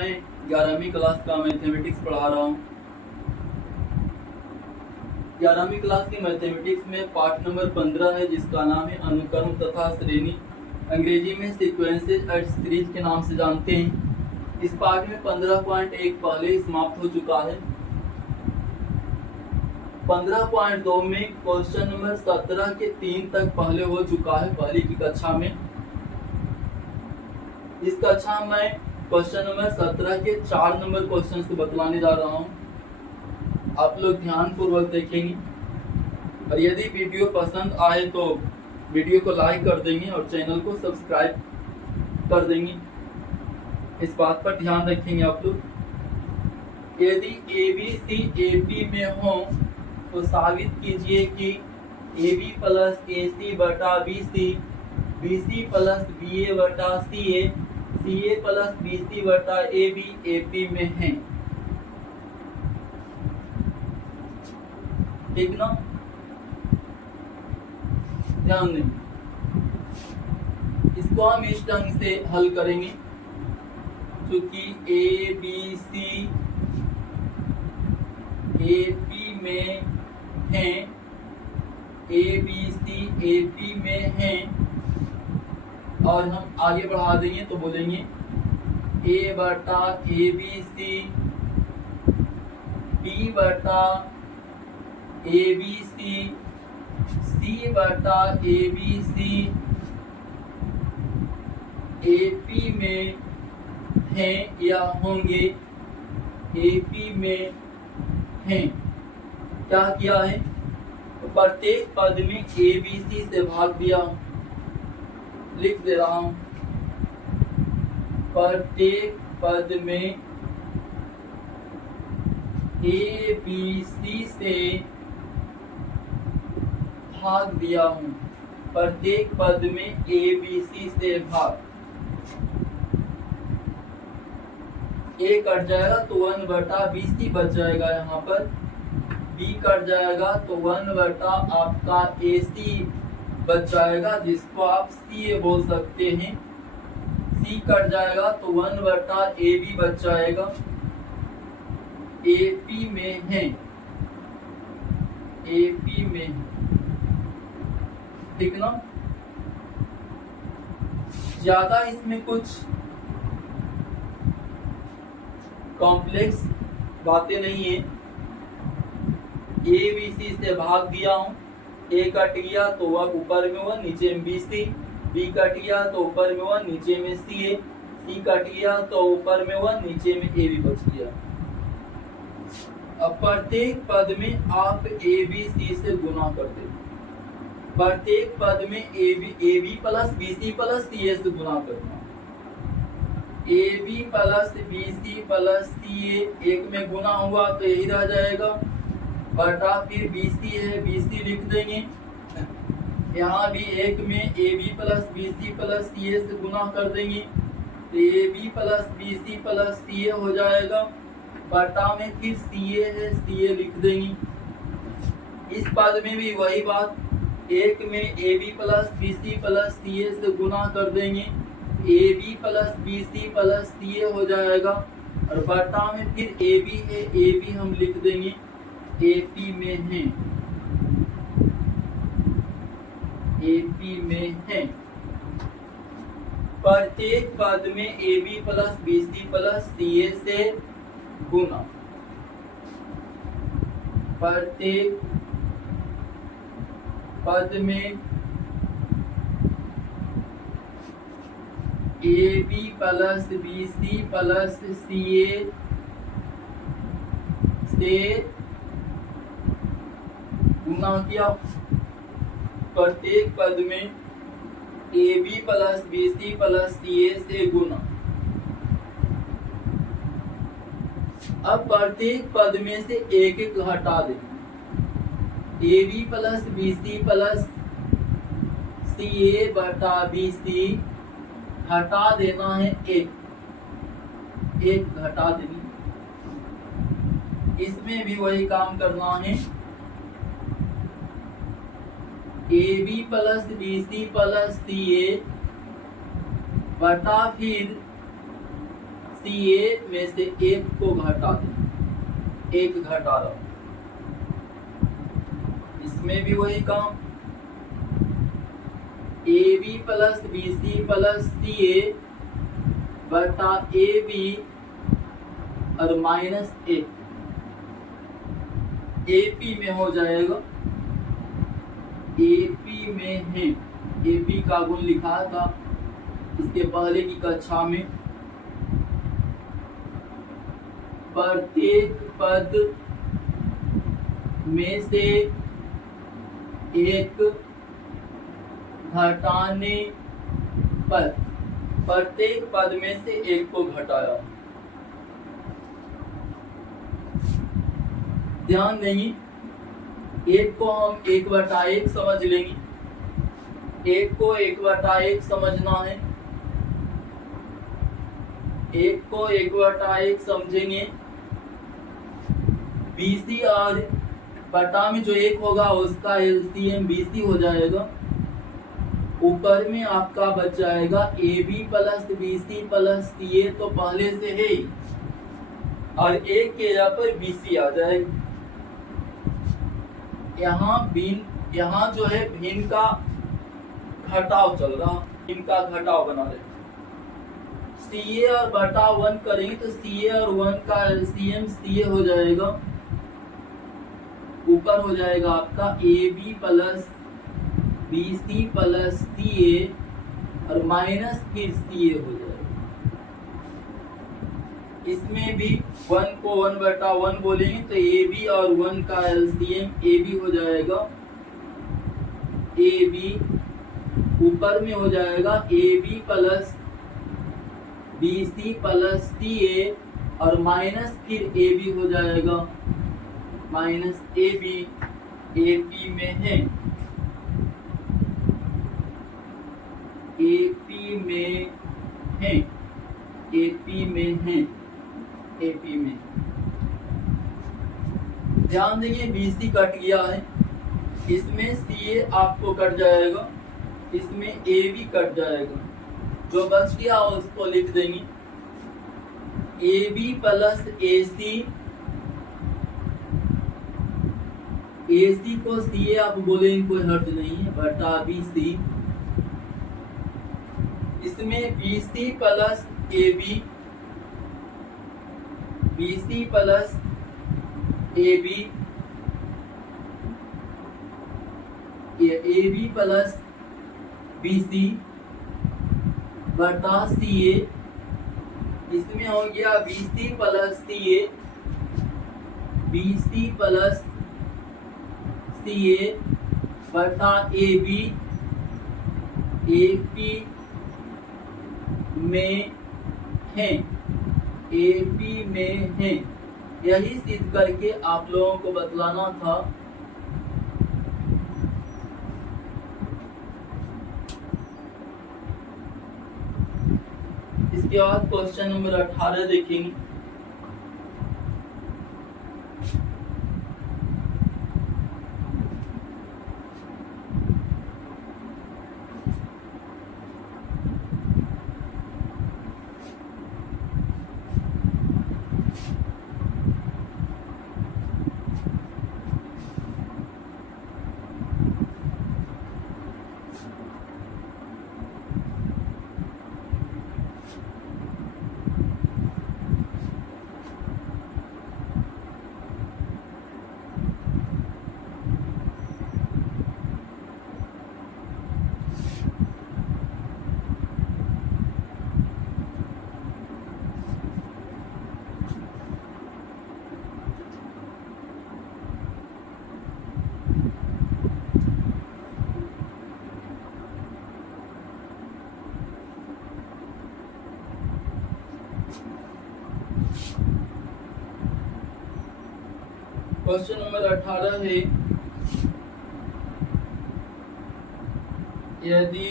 मैं 11वीं क्लास का मैथमेटिक्स पढ़ा रहा हूँ। 11वीं क्लास के मैथमेटिक्स में पार्ट नंबर 15 है, जिसका नाम है अनुक्रम तथा श्रेणी, अंग्रेजी में सीक्वेंसेस एंड सीरीज के नाम से जानते हैं। इस पार्ट में 15.1 पहले ही समाप्त हो चुका है। 15.2 में क्वेश्चन नंबर 17 के 3 तक पहले हो चुका है, पहली की कक्षा में। इस कक्षा में क्वेश्चन नंबर 17 के 4 नंबर क्वेश्चन से बतलाने जा रहा हूँ। आप लोग ध्यान पूर्वक देखेंगे और यदि वीडियो पसंद आए तो वीडियो को लाइक कर देंगे और चैनल को सब्सक्राइब कर देंगे। इस बात पर ध्यान रखेंगे आप लोग। यदि ABC AP में हो तो साबित कीजिए कि AB प्लस AC बटा BC, BC प्लस BA बटा CA, CA प्लस BC बटा AB AP में है। ठीक ना, ध्यान दें। इसको हम इस ढंग से हल करेंगे, क्योंकि ABC AP में है, ABC AP में है, और हम आगे बढ़ा देंगे तो बोलेंगे A बटा ABC, B बटा ABC, C बटा ABC AP में हैं या होंगे, AP में हैं। क्या किया है, तो प्रत्येक पद में ABC से भाग दिया, लिख दे रहा हूं। प्रत्येक पद में ABC से भाग दिया हूं। प्रत्येक पद में ABC से भाग, A कट जाएगा तो 1 बटा BC बच जाएगा। यहाँ पर B कट जाएगा तो 1 बटा आपका AC बच जाएगा, जिसको आप CA बोल सकते हैं। C कट जाएगा तो 1 बटा AB बच जाएगा। AP में है, AP में है। ठीक ना, ज्यादा इसमें कुछ कॉम्प्लेक्स बातें नहीं है। ABC से भाग दिया हूं, A कट गया तो वह ऊपर में 1 नीचे में BC, B कट गया तो ऊपर में 1 नीचे में CA, C कट गया तो ऊपर में 1 नीचे में AB बच गया। अब प्रत्येक पद में आप ABC से गुना कर दें। प्रत्येक पद में AB plus BC plus CA से गुना करना। AB plus BC plus CA एक में गुना हुआ तो यही रह जाएगा, बटा फिर BC है, BC लिख देंगे। यहाँ भी एक में AB plus BC plus CA से गुना कर देंगे तो AB plus BC plus CA हो जाएगा, बटा में फिर CA है, CA लिख देंगे। इस पद में भी वही बात, एक में AB plus BC plus CA से गुना कर देंगे, AB plus BC plus CA हो जाएगा, और बटा में फिर AB है, AB हम लिख देंगे, AP में है, AP में है। प्रत्येक पद में AB plus BC plus CA से गुना। प्रत्येक पद में AB plus BC plus CA से गुना किया। प्रत्येक पद में AB plus BC plus CA से गुना। अब प्रत्येक पद में से एक एक हटा दें। AB plus BC plus CA बटा BC हटा देना है, एक घटा देनी। इसमें भी वही काम करना है। AB plus BC plus CA बटा फिर सी ए में से एक को घटा दें, एक घटा रहा हूं, इसमें भी वही काम, A B plus B C plus C A बटा ए बी और माइनस ए पी में हो जाएगा, ए पी में है, ए पी का गुण लिखा था इसके पहले की कक्षा में। प्रत्येक पद में से एक घटाने पर, प्रत्येक पद में से एक को घटाया। ध्यान देंगे, एक को हम 1/1 समझ लेंगे, एक को 1/1 समझना है, एक को 1/1 समझेंगे, BC और बटा में जो एक होगा उसका LCM BC हो जाएगा। ऊपर में आपका बच जाएगा AB plus BC plus CA तो पहले से है और एक के जगह पर BC आ जाएगा। यहाँ जो है भिन्न का घटाव चल रहा, भिन्न का घटाव बना रहे, CA और बटा 1 करेंगे तो CA और 1 का LCM CA हो जाएगा। ऊपर हो जाएगा आपका AB plus BC plus CA और माइनस फिर CA हो जाएगा। इसमें भी 1 को 1/1 बोलेंगे तो AB और 1 का LCM AB हो जाएगा, AB ऊपर में हो जाएगा AB plus BC plus CA और माइनस फिर AB हो जाएगा, माइनस AB AP में है, AP में है, AP में है, AP में। ध्यान देंगे BC कट गया है, इसमें CA आपको कट जाएगा, इसमें AB कट जाएगा, जो बच गया उसको लिख देंगे AB प्लस AC को CA आप बोलेंगे कोई हर्ज नहीं है बटा BC, इसमें BC plus AB, BC plus AB, AB plus BC बटा CA, इसमें हो गया BC plus CA, BC plus CA बटा AB, AP में है, AP में है। यही सिद्ध करके आप लोगों को बतलाना था। इसके बाद क्वेश्चन नंबर 18 देखेंगे। क्वेश्चन नंबर 18 है, यदि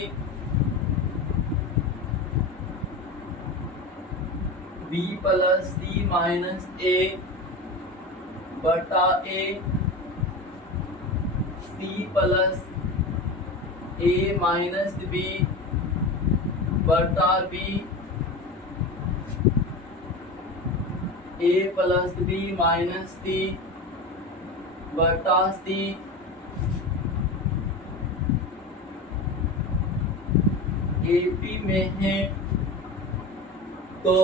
B plus C minus A बटा A, C plus A minus B बटा B ए प्लस बी माइनस सी बटा सी एपी में है तो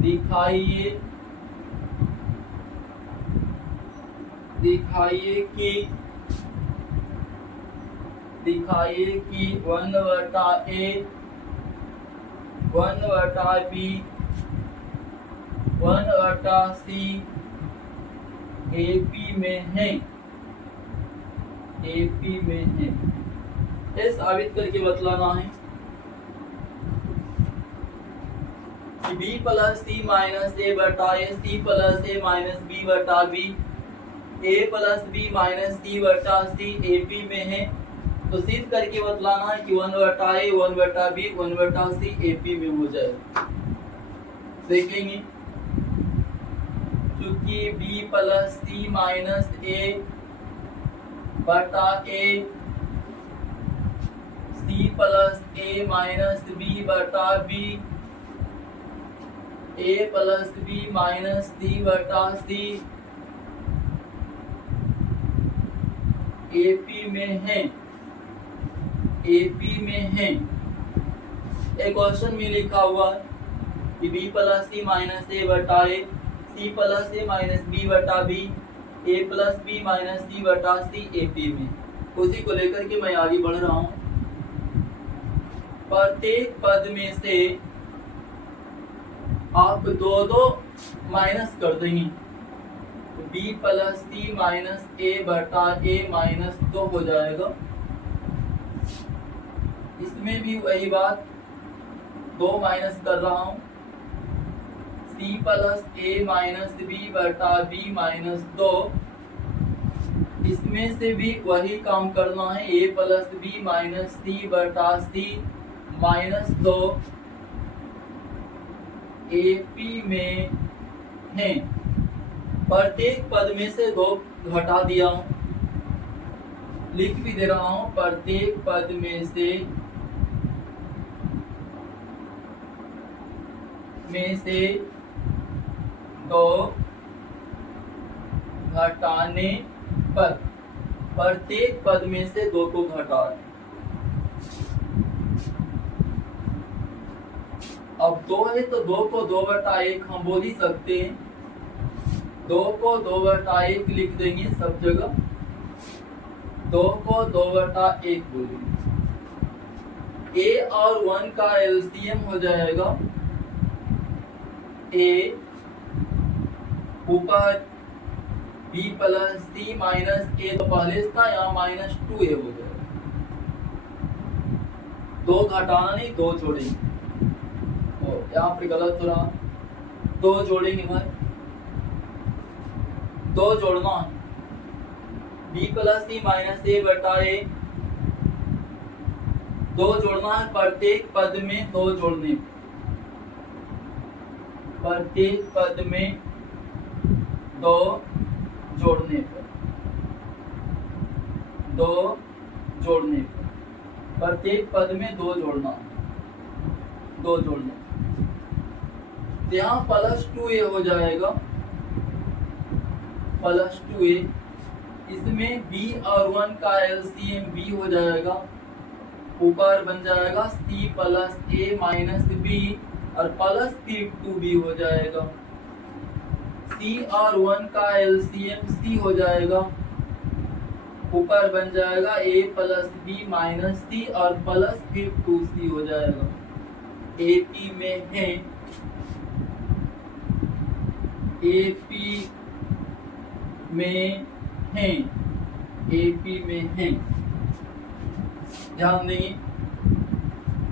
दिखाइए कि 1/A 1/B 1/C एपी में है ये साबित करके बतलाना है कि B प्लस सी माइनस ए बटा ए सी प्लस ए माइनस बी बटा बी ए प्लस बी माइनस सी बटा सी एपी में है तो सिद्ध करके बतलाना है कि 1/A 1/B 1/C एपी में हो जाए। देखेंगे चूंकि B प्लस सी माइनस ए बटा ए सी प्लस ए माइनस बी बटा बी ए प्लस बी माइनस सी बटा सी एपी में है एक क्वेश्चन में लिखा हुआ है कि बी प्लस सी माइनस ए बटा ए सी प्लस ए माइनस बी बटा बी ए प्लस बी माइनस सी बटा सी एपी में। उसी को लेकर के मैं आगे बढ़ रहा हूं। प्रत्येक पद में से आप दो माइनस कर देंगे तो बी प्लस सी माइनस ए बटा ए माइनस 2 हो जाएगा। इसमें भी वही बात 2 माइनस कर रहा हूं सी प्लस ए माइनस बी बटा बी माइनस 2 इसमें से भी वही काम करना है ए प्लस बी माइनस सी बटा सी माइनस 2 एपी में है। प्रत्येक पद में से 2 घटा दिया हूं लिख भी दे रहा हूं प्रत्येक पद में से 2 घटाने पर प्रत्येक पद में से 2 को घटा अब 2 है तो 2 को 2/1 हम बोल ही सकते हैं 2 को 2/1 लिख देंगे सब जगह 2 को 2/1 बोलेंगे। A और 1 का एलसीएम हो जाएगा A ऊपर B प्लस सी माइनस ए तो पहले था यहाँ माइनस 2A हो जाएगा 2 घटाना नहीं 2 जोड़ेंगे यहाँ पे गलत हो रहा 2 जोड़ेंगे भाई 2 जोड़ना है B प्लस सी माइनस ए बटा ए 2 जोड़ना है प्रत्येक पद में 2 जोड़ने प्रत्येक पद में 2 जोड़ने पर प्रत्येक पद में 2 जोड़ना 2 जोड़ने यहाँ प्लस 2A हो जाएगा प्लस 2A इसमें B और 1 का एलसीएम B हो जाएगा ऊपर बन जाएगा C plus A minus B और प्लस 2B हो जाएगा C और 1 का एलसीएम C हो जाएगा ऊपर बन जाएगा A plus B minus C और प्लस 2C हो जाएगा। एपी में है ध्यान देंगे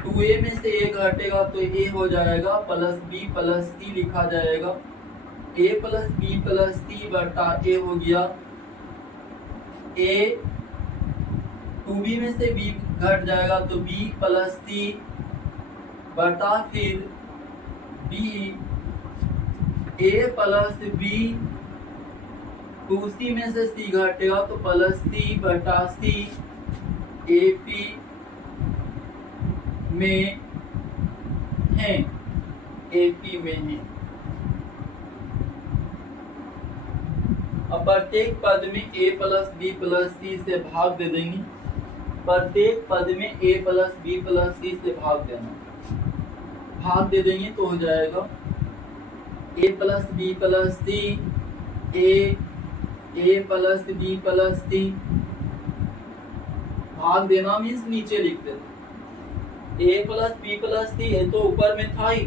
2A में से A घटेगा तो A हो जाएगा प्लस B प्लस C लिखा जाएगा A plus B plus C बटा A हो गया A 2B में से B घट जाएगा तो B प्लस C बटा फिर B A plus B 2C में से C घटेगा तो प्लस C बटा C AP में है एपी में है। अब प्रत्येक पद में a plus B plus C से भाग दे देंगे। प्रत्येक पद में a plus B plus C से भाग देना, भाग दे देंगे तो हो जाएगा a plus B plus C, A plus B plus C. भाग देना मीन्स नीचे लिख देना। a plus B plus C है तो ऊपर में था ही,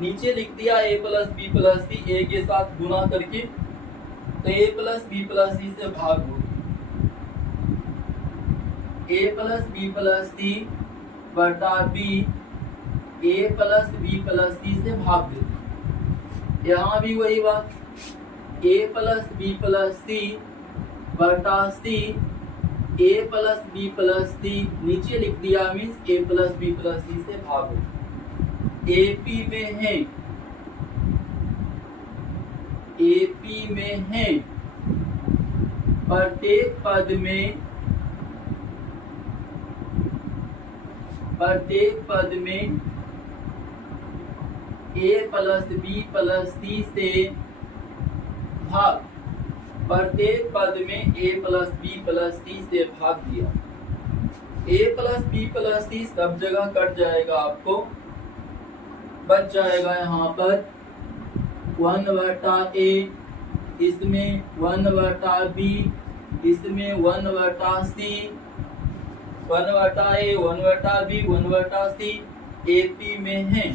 नीचे लिख दिया a plus B plus C, a के साथ गुना करके, तो a plus B plus C से भाग हो, a plus B plus C बटा B, a plus B plus C से भाग देते। यहाँ भी वही बात, a plus B plus C बटा C, a plus B plus C नीचे लिख दिया means a plus B plus C से भाग हो। एपी में है, एपी में है, प्रत्येक पद में, प्रत्येक पद में a plus B plus C से भाग, प्रत्येक पद में a plus B plus C से भाग दिया। a प्लस बी प्लस सी सब जगह कट जाएगा, आपको बच जाएगा यहाँ पर 1/a, इसमें 1/b, इसमें 1/c, 1/a, 1/b, 1/c। AP में है,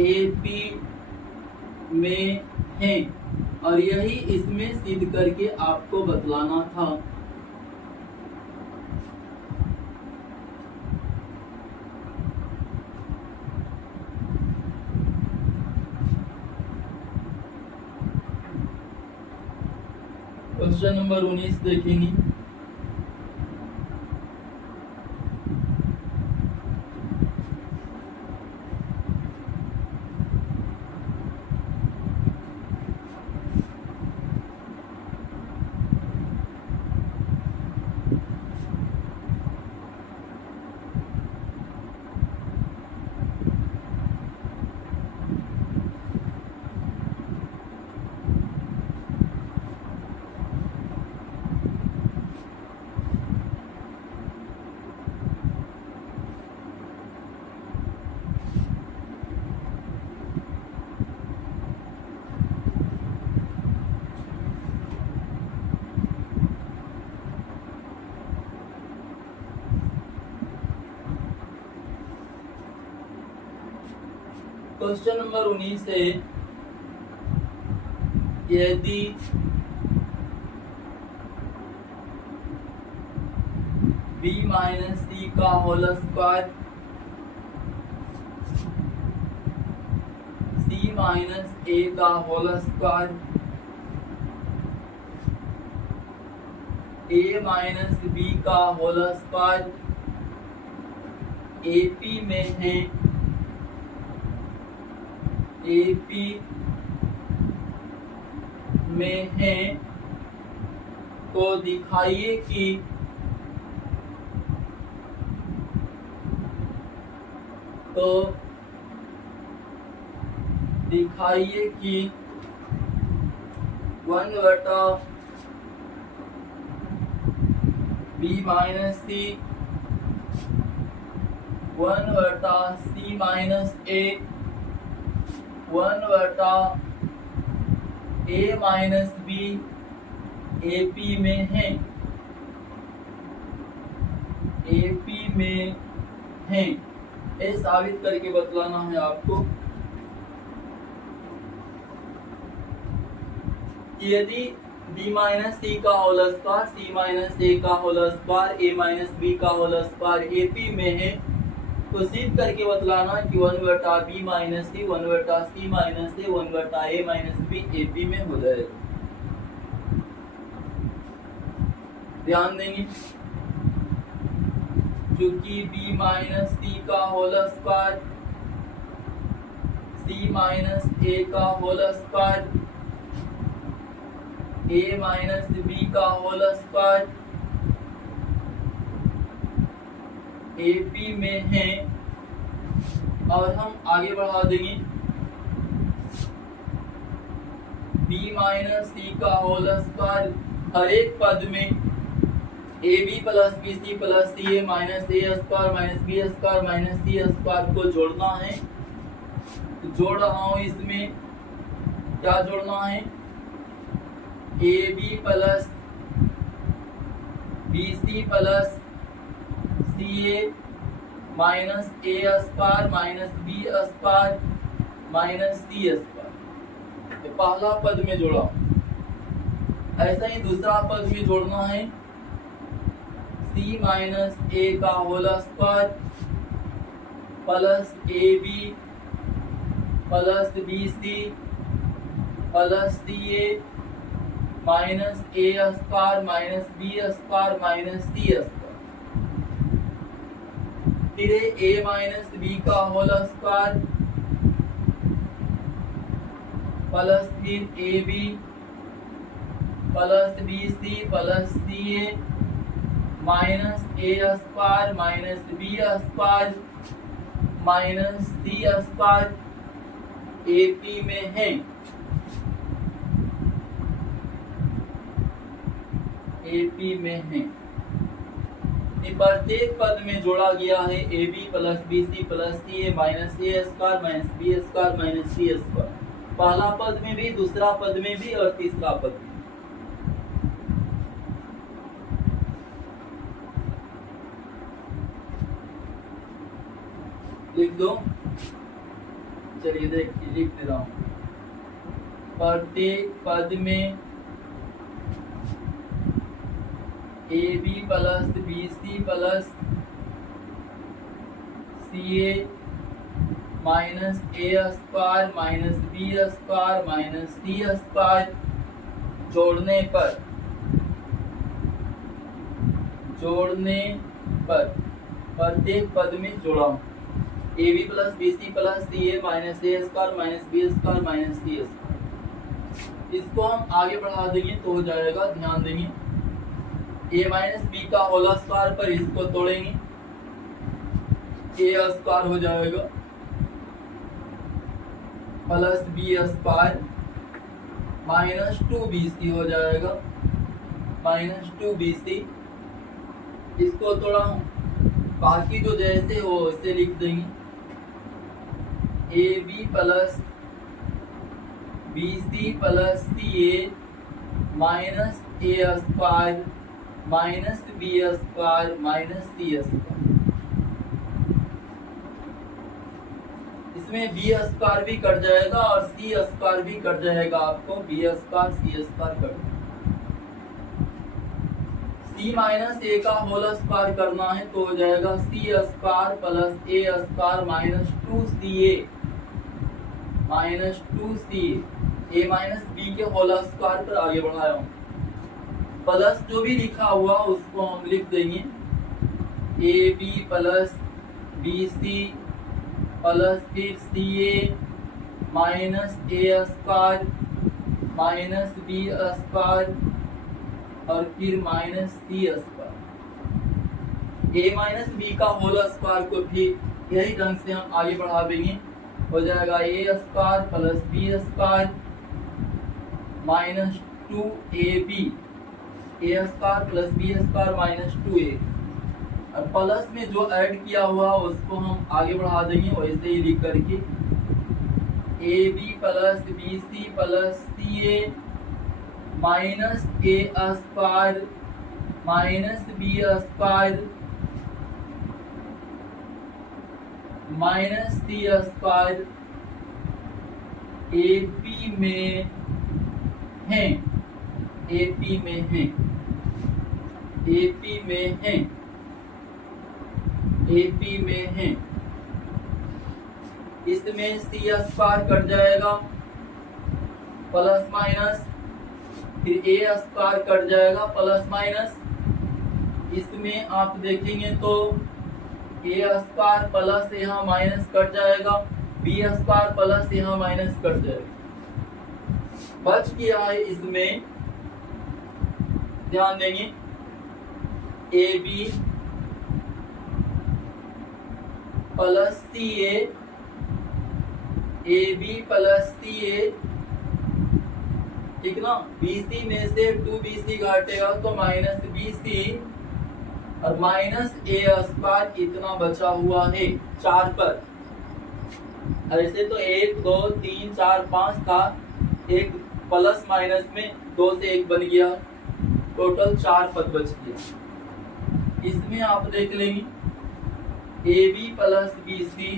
एपी में है, और यही इसमें सिद्ध करके आपको बतलाना था। क्वेश्चन नंबर 19 देखेंगे। क्वेश्चन नंबर 19 है, यदि b माइनस सी का whole square, c minus a का whole square, a minus b का होल स्क्वायर एपी में है, एपी में है, तो दिखाइए कि दिखाइए कि 1/b minus C, 1/c minus a, 1/a minus B AP में है, एपी में है, ये साबित करके बतलाना है आपको कि यदि b माइनस सी का whole square, c minus a का whole square, a minus b का होल स्क्वायर एपी में है, तो सिद्ध करके बतलाना कि 1/b minus C, 1/c minus a, 1/a minus b AP में हो जाएगा। ध्यान देंगे, चूंकि b माइनस सी का whole square, c minus a का whole square, a minus b का होल स्क्वायर एपी में है, और हम आगे बढ़ा देंगे b माइनस सी का होल स्क्वायर। हर एक पद में A B plus B C plus C A minus A square minus B square minus C square को जोड़ना है। तो जोड़ रहा हूं, इसमें क्या जोड़ना है, A B plus B C plus C A minus A square minus B square minus C square. तो पहला पद में जोड़ा, ऐसा ही दूसरा पद में जोड़ना है सी माइनस ए का whole square plus A B plus B C plus C A minus A square minus B square minus C square. फिर ए माइनस बी का होल स्क्वायर प्लस फिर A B plus B C plus C A minus A square minus B square minus C square AP में है। AP में है। प्रत्येक पद में जोड़ा गया है A B plus B C plus C A minus A square minus B square minus C square. पहला पद में भी, दूसरा पद में भी और तीसरा पद में। लिख दो, चलिए देखिए लिख दे रहा हूं। प्रत्येक पद में A B plus B C plus C A minus A square minus B square minus C square जोड़ने पर प्रत्येक पद में जोड़ा हूं A B plus B C plus C A minus A square minus B square minus C square. इसको हम आगे बढ़ा देंगे तो हो जाएगा, ध्यान देंगे ए माइनस बी का होल स्क्वायर पर इसको तोड़ेंगे, ए स्क्वायर हो जाएगा plus B square minus 2bc हो जाएगा माइनस 2bc। इसको तोड़ा हूं, बाकी जो जैसे हो वैसे लिख देंगे A B plus B C plus C A minus A square minus B square minus C square. इसमें बी स्क्वायर भी कट जाएगा और सी स्क्वायर भी कट जाएगा, आपको B square C square cut. C minus A का whole square करना है तो हो जाएगा C square plus A square minus 2ca minus 2ca। A minus B के होल स्क्वायर पर आगे बढ़ाया हूं, प्लस जो भी लिखा हुआ उसको हम लिख देंगे A B plus B C plus फिर C A minus A square minus B square और फिर minus C square. A minus B का होल स्क्वायर को भी यही ढंग से हम आगे बढ़ा देंगे, हो जाएगा A square plus B square minus 2ab A square plus B square minus 2a। और प्लस में जो ऐड किया हुआ उसको हम आगे बढ़ा देंगे वैसे ही लिख करके A B plus B C plus C A minus A square minus B square minus C square AP में है, एपी में है, एपी में है, एपी में है। इसमें सी स्क्वायर कट जाएगा प्लस माइनस, फिर ए स्क्वायर कट जाएगा प्लस माइनस। इसमें आप देखेंगे तो ए स्क्वायर प्लस यहाँ माइनस कट जाएगा, बी स्क्वायर प्लस यहाँ माइनस कट जाएगा। बच गया है इसमें, ध्यान देंगे A B plus C A A B plus C A, ठीक ना। बी सी में से 2BC घटेगा तो माइनस BC, और माइनस ए स्क्वायर इतना बचा हुआ है 4 पर। ऐसे तो 1 2 3 4 5 था, एक प्लस माइनस में 2 से 1 बन गया, टोटल 4 पद बच गया। इसमें आप देख लेंगे A B plus B C,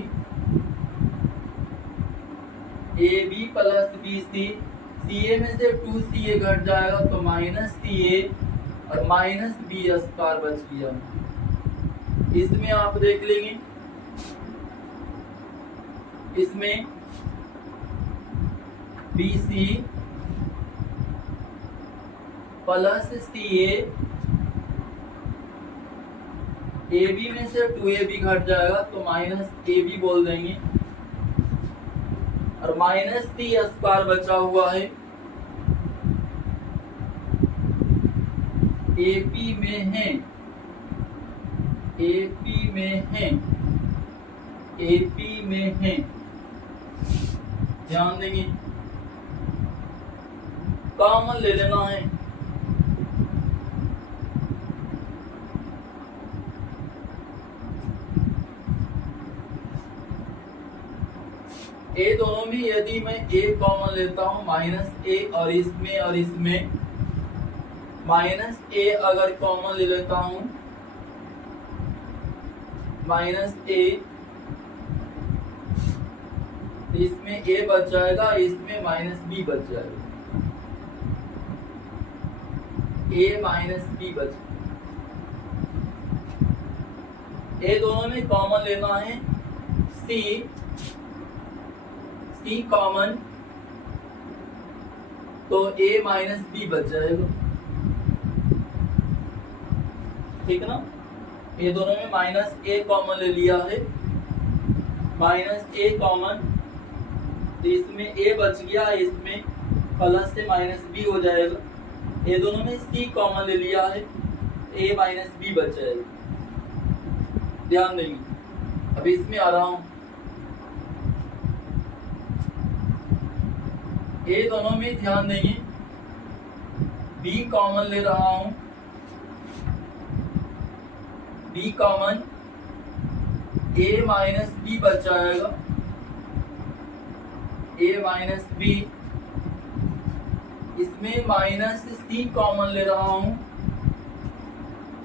A B plus B C, C A में से 2CA घट जाएगा तो माइनस CA, और माइनस बी स्क्वायर बच गया। इसमें आप देख लेंगे, इसमें BC प्लस CA, AB में से 2AB घट जाएगा तो माइनस AB बोल देंगे, और माइनस C स्क्वायर बचा हुआ है। AP में है, AP में है, AP में है, ध्यान देंगे, कॉमन ले लेना है। ए दोनों में यदि मैं ए कॉमन लेता हूं माइनस ए, और इसमें माइनस ए अगर कॉमन ले लेता हूं, माइनस ए, इसमें ए बच जाएगा, इसमें माइनस बी बच जाएगा, ए माइनस बी बच। ए दोनों में कॉमन लेना है सी, सी कॉमन तो a माइनस बी बच जाएगा, ठीक ना। ये दोनों में माइनस a कॉमन ले लिया है, माइनस a कॉमन, तो इसमें a बच गया, इसमें प्लस से माइनस b हो जाएगा। ये दोनों में c कॉमन ले लिया है, a माइनस b बच जाएगा, ध्यान देंगे। अब इसमें आ रहा हूं, ए दोनों में ध्यान देंगे, बी कॉमन ले रहा हूं, बी कॉमन, ए माइनस बी बच जाएगा, ए माइनस बी, इसमें माइनस सी कॉमन ले रहा हूं,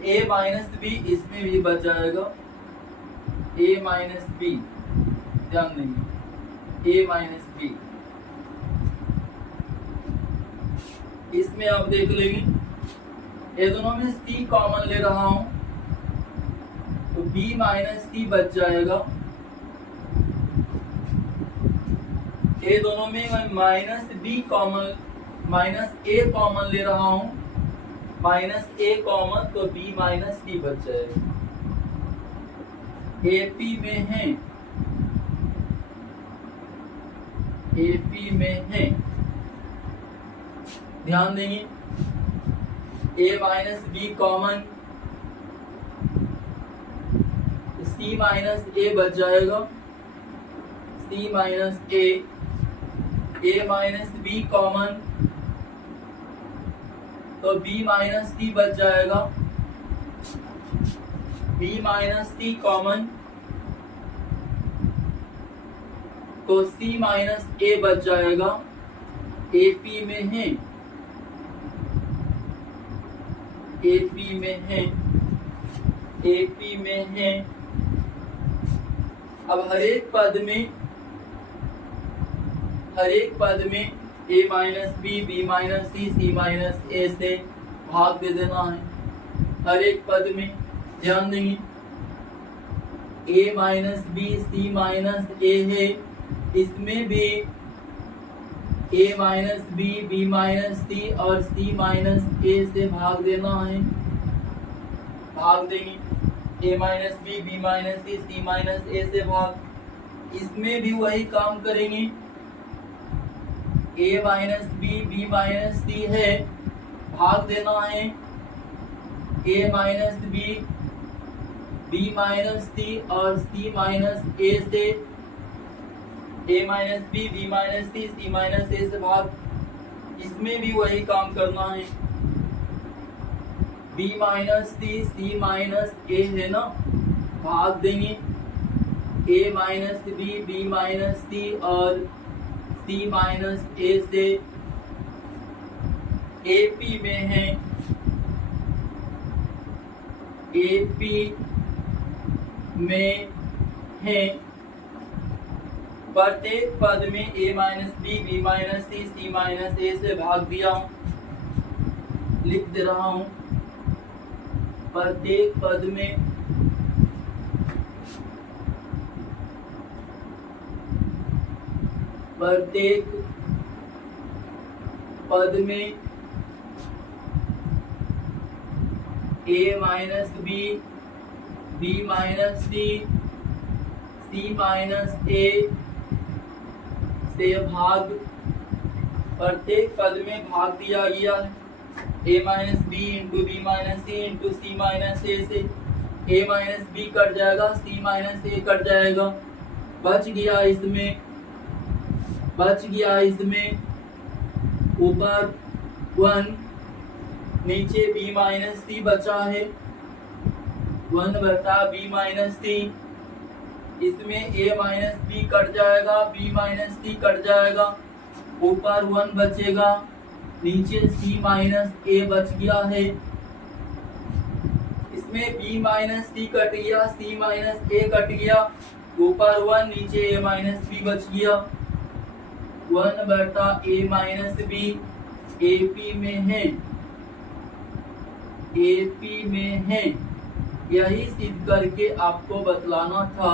ए माइनस बी, इसमें भी बच जाएगा, ए माइनस बी, ध्यान देंगे, ए माइनस बी। इसमें आप देख लेंगे, ये दोनों में c कॉमन ले रहा हूं तो b माइनस सी बच जाएगा। ये दोनों में मैं minus b common, minus a common ले रहा हूं, माइनस a कॉमन तो b माइनस सी बच जाएगा। AP में है, AP में है, ध्यान देंगे, a minus B common, c minus a बच जाएगा, c minus a minus B common तो b माइनस सी बच जाएगा, b माइनस सी कॉमन तो c माइनस a बच जाएगा। AP में है, AP में है, AP में है। अब हर एक पद में a minus B, B minus C, C minus A से भाग दे देना है हर एक पद में, ध्यान देंगे। a minus B, C minus A है, इसमें भी a minus B, B minus C और c माइनस ए से भाग देना है, भाग देंगे। a minus B, B minus C, c minus A से भाग। इसमें भी वही काम करेंगे, a minus B, B minus C है, भाग देना है a minus B, B minus C और c माइनस ए से, A minus B minus C minus A से भाग। इसमें भी वही काम करना है, B minus C minus A है ना, भाग देंगे A minus B minus C और सी माइनस ए से। एपी में है, एपी में है प्रत्येक पद में A minus B minus C minus A से भाग दिया हूं, लिख दे रहा हूं प्रत्येक पद में A minus B minus C minus A से भाग। प्रत्येक पद में भाग दिया गया है, A minus B into B minus C into C minus A से। ए माइनस बी कट जाएगा, सी माइनस ए कट जाएगा, बच गया इसमें ऊपर 1, नीचे बी माइनस सी बचा है 1 बटा बी माइनस सी। इसमें ए माइनस बी कट जाएगा, बी माइनस सी कट जाएगा, ऊपर 1 बचेगा, नीचे सी माइनस ए बच गया है। इसमें बी माइनस सी कट गया, सी माइनस ए कट गया, ऊपर 1, नीचे ए माइनस बी बच गया 1 बटा ए माइनस बी। एपी में है, यही सिद्ध करके आपको बतलाना था।